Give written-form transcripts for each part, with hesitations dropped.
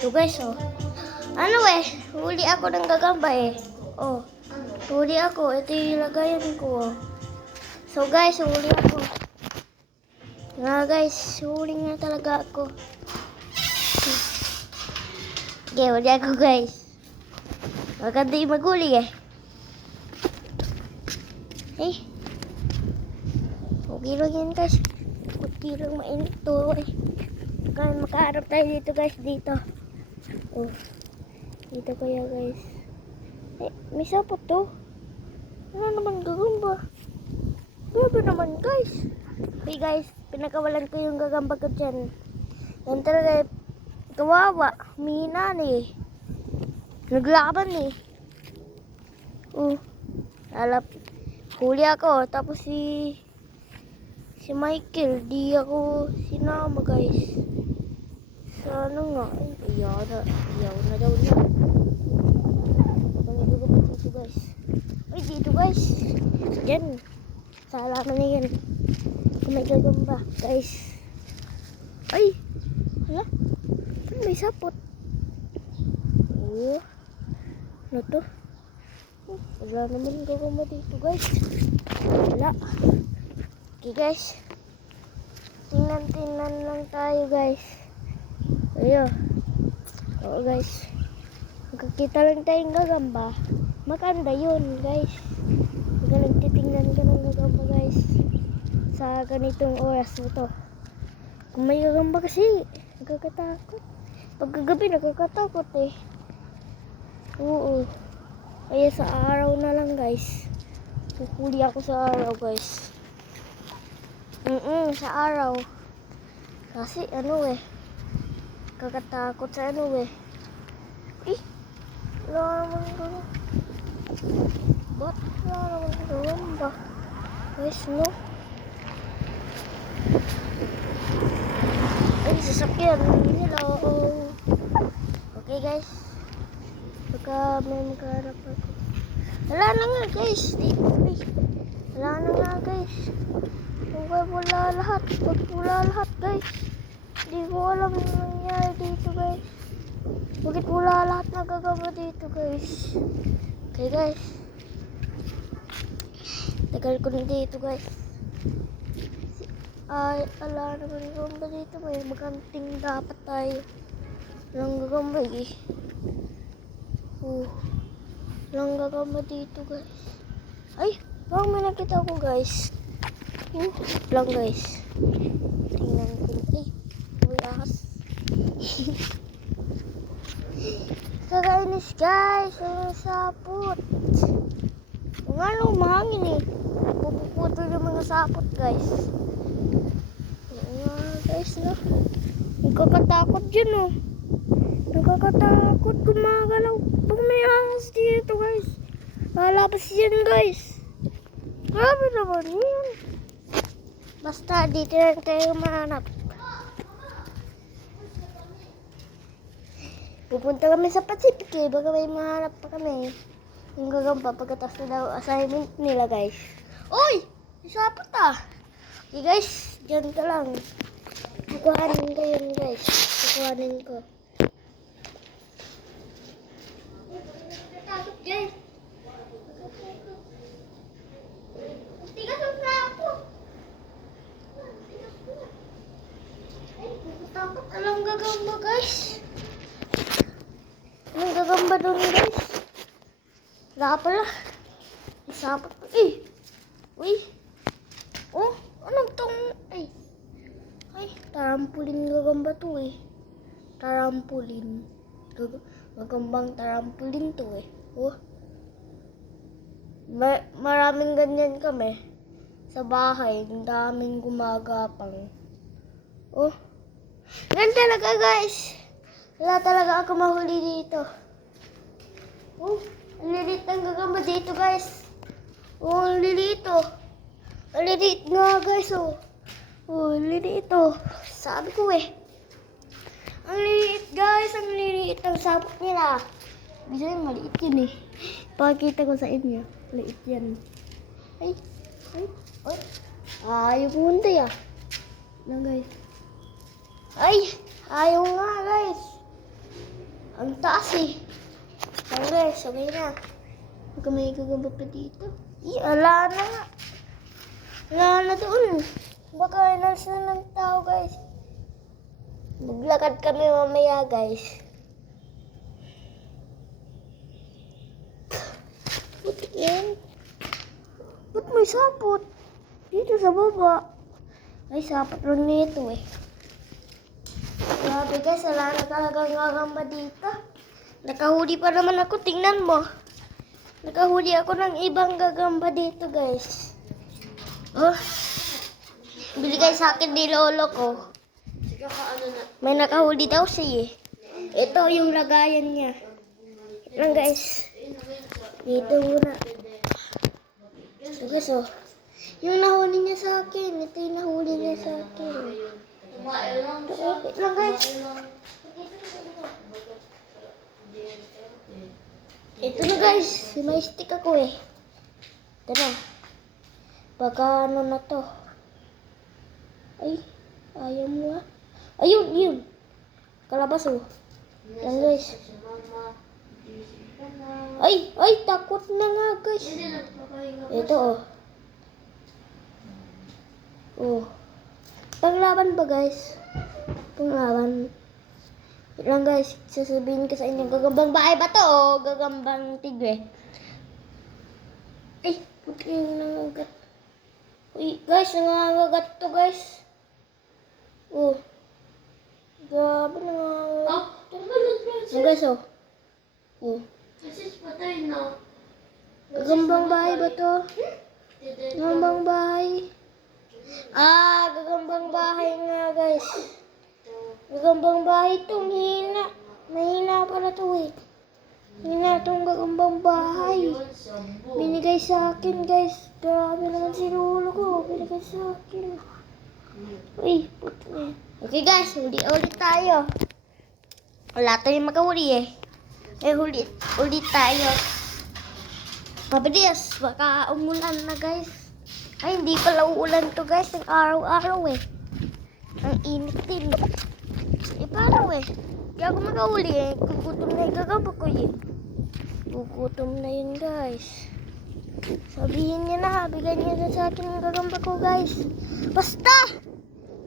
Ito guys, oh. Ano huli ako ng gagamba eh. Oh, huli ako. Ito yung lagayan ko. So guys, huli ako. Nga guys, huli nga talaga ako. Okay, huli ako guys. Maganda yung maghuli eh. Okay lang yan guys. Kunti lang mainit to eh. Makaharap tayo dito guys, dito. Oh, dito kaya guys. May sapot to. Ano naman gagamba? Grabe naman guys. Okay guys, pinakawalan ko yung gagamba ko dyan. Yan talaga kawawa. Humihina eh. Naglaban eh. Huli ako. Tapos si Michael, di ako sinama guys. Sana nga. Ayaw na daw niya. Kami gagawin dito guys. Ay, dito guys. Diyan. Sa halaman na yan. Kung may gagamba guys. Ay. Hala. Saan may sapot? Oh. Ano to? Wala naman gagamba dito guys. Wala. Okay guys. Tingnan lang tayo guys. Ayo. Oo guys. Magkakita lang tayong gagamba. Maganda yun guys. Pag nagtitingnan ka ng gagamba guys. Sa ganitong oras ito. Kung may gagamba kasi, nagkakatakot. Pagkagabi nagkakatakot eh. Oo. Kaya sa araw na lang guys. Pupuli ako sa araw guys. Sa araw. Kasi kakatakot sa wala naman gano'n. Ba't wala naman gano'n ba? Guys, no? Ay, sasakyan. Hello. Okay, guys. Baka may magharap ako. Wala na nga, guys. Wala na nga, guys. Wala lahat. Wala lahat, guys. Hindi ko alam yung nangyari dito, guys. Bakit wala lahat nagagamba dito, guys? Okay, guys. Tagal ko na dito, guys. Ay, ala naman gagamba dito. May maganting dapat tayo. Walang gagamba eh. Walang gagamba dito, guys. Ay, parang may nakita ko, guys. Lang, guys. Tingnan ko. Ay, may ahas. Kakainis guys, ang sapot. Kung ano, mahangin eh. Pupuputol yung mga sapot guys. Guys, no? Nagkakatakot dyan oh. Nagkakatakot gumagalaw. Pag may ahas dito guys. Lalabas yan guys. Grabe naman yun. Basta dito lang tayo mahanap. Pupunta kami sa Pacific eh. Baka may mahanap pa kami. Yung gagamba pagkatapos na daw assignment nila guys. Uy! Isapot ah! Okay guys, dyan ka lang. Kukuhanin ko yun guys. Kukuhanin ko. Takot guys. Tigas ang sapo. Ay, takot alang gagamba guys. Anong gagamba doon guys? Wala pala. Isapot pa. Uy. Oh, anong tong? Ay, tarampulin gagamba to eh. Tarampulin. Gagambang tarampulin to eh. Oh. Maraming ganyan kami. Sa bahay, ang daming gumagapang. Oh. Ganyan talaga guys. Wala talaga ako mahuli dito. Ang lilit ng gagamba dito guys. Ang lilit oh. Ang lilit nga guys oh. Ang lilit oh. Sabi ko eh. Ang lilit guys. Ang lilit ang sapot nila. Bisa yung maliit yun eh. Pakita ko sa inyo. Maliit yan. Ay. Ayaw pumunta ya. Ano guys. Ay. Ayaw nga guys. Ang taas eh. Ang guys, okay na. Huwag ka may gagamba pa dito. Ala na nga. Ala na doon. Baka inalis na ng tao guys. Maglakad kami mamaya guys. Putik yan. Ba't may sapot? Dito sa baba. Ay, sapot lang nito eh. Grabe guys, wala na talagang gagamba dito. Nakahuli pa naman ako, tingnan mo. Nakahuli ako ng ibang gagamba dito guys. Oh, bili kayo sa akin ni lolo ko. May nakahuli daw siya eh. Ito yung lagayan niya. Ito lang guys. Dito muna. Ito guys oh. Yung nahuli niya sa akin. Ito yung nahuli niya sa akin. Ito lang guys. Ito na guys. May stick ako eh. Ito na. Baka ano na to. Ay. Ayaw mo ah. Ayun, yun. Kalabas oh. Yan guys. Ay, takot na nga guys. Ito oh. Oh. Panglaban ba guys? Panglaban. Wait lang guys. Sasabihin ko sa inyo. Gagambang bahay ba to o gagambang tigre? Ay, puti yung nangagat. Uy, guys, nangangagat to guys. Oh. Grabe nangangagat. Oh, guys oh. Oh. Kasi patay na. Gagambang bahay ba to? Gagambang bahay. Gagambang bahay nga guys. Gagambang bahay to. Mahina. Mahina pala to eh. Mahina tong gagambang bahay. Binigay sa akin guys. Grabe naman si lolo ko. Binigay sa akin. Uy, puto. Okay guys, ulit tayo. Wala tayong makahuli eh. Ulit tayo. Mabilis, baka umulan na guys. Ay, hindi pala uulan to guys. Ang araw-araw eh. Ang init din. Eh, paano eh? Hindi ako makahuli eh. Gugutom na yung gagamba ko eh. Gugutom na yun guys. Sabihin niya na, bigyan niya na sa akin yung gagamba ko guys. Basta!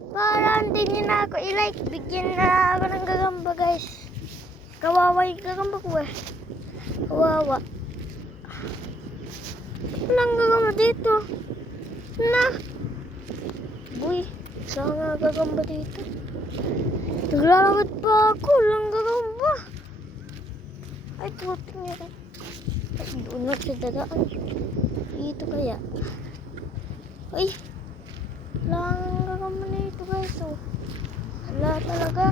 Para hindi niya na ako i-like. Bigyan na ako ng gagamba guys. Kawawa yung gagamba ko eh. Kawawa. Walang gagamba dito. Na. Uy, saan nga gagamba dito? Naglalakad pa ako. Walang gagamba. Ay, puting niya rin. Ay, doon na sa dadaan. Dito kaya. Ay. Walang gagamba na ito guys. Oh. Wala talaga.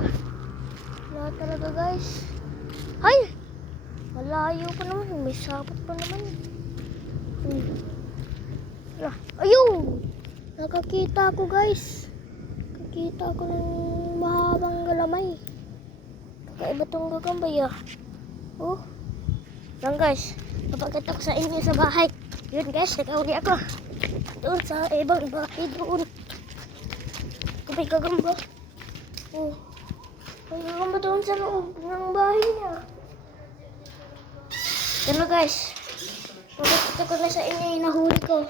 Wala talaga guys. Ay! Malayo pa naman. May sapot pa naman. Ayun! Nakakita ko guys. Nakakita ko ng mahabang galamay. Kakaiba tong gagambay ah. Oh. Lang guys. Kapagkita ko sa inyo sa bahay. Yun guys, nakauli ako. Doon sa ibang bahay doon. Kapag gagamba. Oh. May gagamba doon sa loob ng bahay niya. Ito na guys. Pagkita ko na sa inyo yung nahuli ko.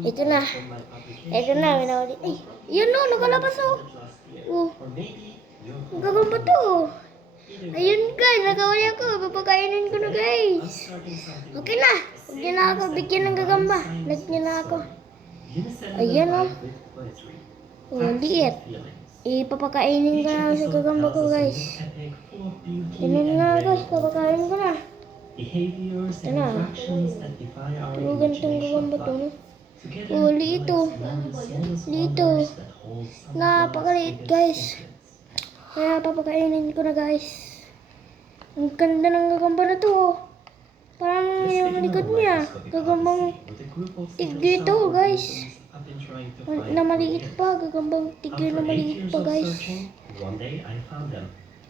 Ito na. Ito na, may nahuli. Ay, yun o, nakalabas o. Oh. Ang gagamba to. Ayun guys, nakahuli ako. Papakainin ko na guys. Okay na. Huwag niyo na ako bigyan ng gagamba. Like niyo na ako. Ayan o. Oh, liit. Ipapakainin ko na sa gagamba ko guys. Ganun nga guys, papakainin ko na. Ito na. Tulugan itong gagamba to. No? Oh, liito. Liito. Napakaliit guys. Kaya papakainin ko na guys. Ang ganda ng gagamba na to. Oh. Parang yung likod niya. Gagambang tigre to guys. Na maliit pa. Gagambang tigre na maliit pa guys.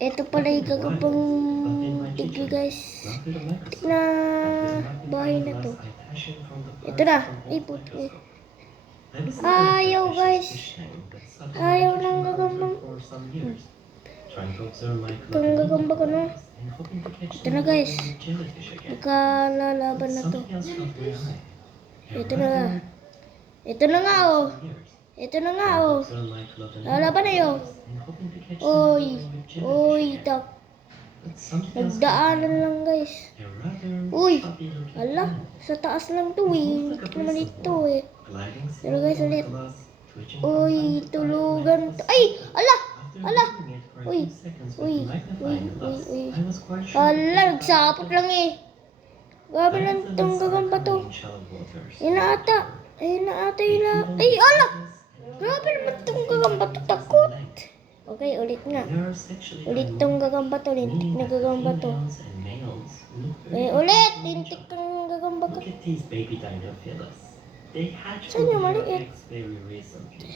Ito pala yung gagambang tigre guys. Na bahay na to. Ito na. Ay puti. Ayaw guys. Ayaw ng gagambang. Trying to observe my Kung gagamba ko na. and hoping to catch Ito na guys. jellyfish again. Magkalalaban na to. Something else caught my eye. Ito na nga. Ito na nga oh. Ito na nga oh. Lalaban na yun. Oy. Oy, tak. Nagdaanan lang guys. Uy. Ala, sa taas lang to eh. Hindi naman ito eh. Pero guys, ulit. Uy, tulugan to. Ay! Ala! Ala! Uy. Uy. Uy. Uy. Uy. Ala, nagsapot lang eh. Grabe lang itong gagamba to. Ayun na ata. Ayun na ata yun na. Ay, ala! Grabe naman itong gagamba to. Takot. Okay, ulit nga. Ulit itong gagamba to. Lintik na gagamba to. Eh, ulit! Lintik kang gagamba ko. Look at these baby dinophilas. They hatched Saan yung from maliit? eggs very recently.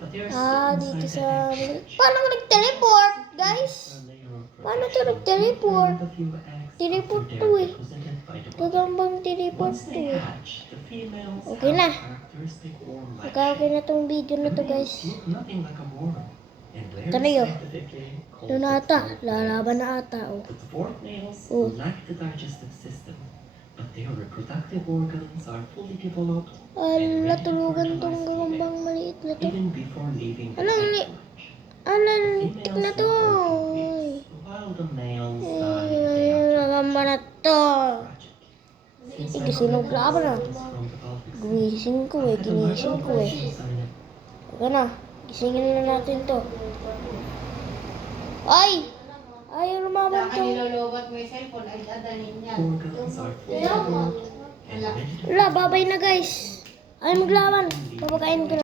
But they are Ah, still dito inside the sa... hatch. Paano ko nag-teleport, guys? A layer of Paano to protection. nag-teleport? A few eggs Teleport after to they're eh. represented by the mother. Gagambang teleport Once to they eh. hatch, the females Okay have na. a characteristic worm-like Okay na tong video na shape. to, The males guys. look nothing like a worm, and they're Ito na yun. scientifically called Ito na the ata. dwarf Lalaban males. na ata, oh. The dwarf males Oh. lack the digestive system, but their reproductive organs are fully developed Ala, tulugan tong gagambang maliit na to. even before leaving the Anong egg li... stage. Ala, lintik na to. Females, while the males die Ay, day yung after gagamba na to. Since Eh, gising ng laban ah. from the pelvic Ginising ko eh, ginising ko eh. Okay na, gisingin na natin to. Ay! Ayaw lumaban to. Nilolobot mo yung cellphone, ay dadanin niya. organs are fully developed and ready to Wala, babay na guys. Ay, maglaban. Papakain ko na.